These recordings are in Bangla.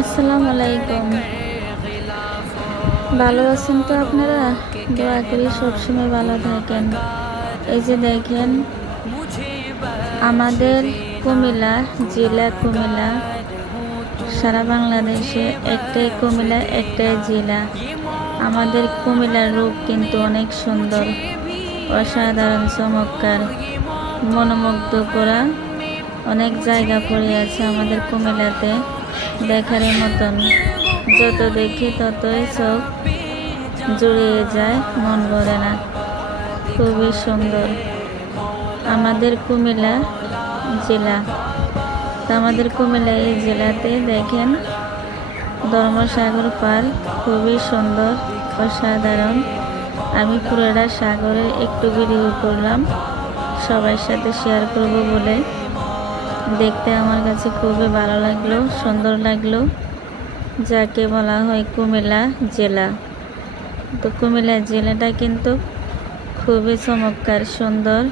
আসসালামু আলাইকুম। ভালো আছেন তো আপনারা? দোয়া করি সবসময় ভালো থাকেন। এই যে দেখেন, আমাদের কুমিল্লা জেলা, কুমিল্লা সারা বাংলাদেশে একটাই কুমিল্লা, একটাই জেলা। আমাদের কুমিল্লার রূপ কিন্তু অনেক সুন্দর, অসাধারণ, চমৎকার, মনোমুগ্ধ করা অনেক জায়গা পড়ে আছে আমাদের কুমিল্লাতে দেখার মতন। যত দেখি ততই চোখ জুড়িয়ে যায়, মন ভরে না। খুবই সুন্দর আমাদের কুমিল্লা জেলা। তো আমাদের কুমিল্লা এই জেলাতে দেখেন ধর্মসাগর পার্ক, খুবই সুন্দর, অসাধারণ। আমি পুরোটা সাগরের একটু ভিডিও করলাম, সবার সাথে শেয়ার করব বলে। দেখতে আমার কাছে খুবই ভালো লাগলো, সুন্দর লাগলো, যাকে বলা হয় কুমিল্লা জেলা। তো কুমিল্লা জেলাটা কিন্তু খুবই চমৎকার, সুন্দর।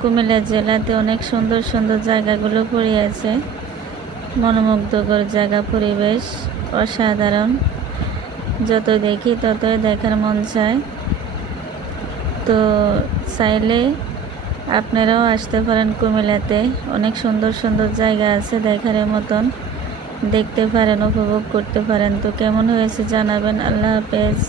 কুমিল্লা জেলাতে অনেক সুন্দর সুন্দর জায়গাগুলো পড়ে আছে, মনোমুগ্ধকর জায়গা, পরিবেশ অসাধারণ। যত দেখি ততই দেখার মন চায়। তো চাইলে আপনারাও আসতে পারেন কুমিল্লাতে, অনেক সুন্দর সুন্দর জায়গা আছে দেখার মতন, দেখতে পারেন, উপভোগ করতে পারেন। তো কেমন হয়েছে জানাবেন। আল্লাহ হাফেজ।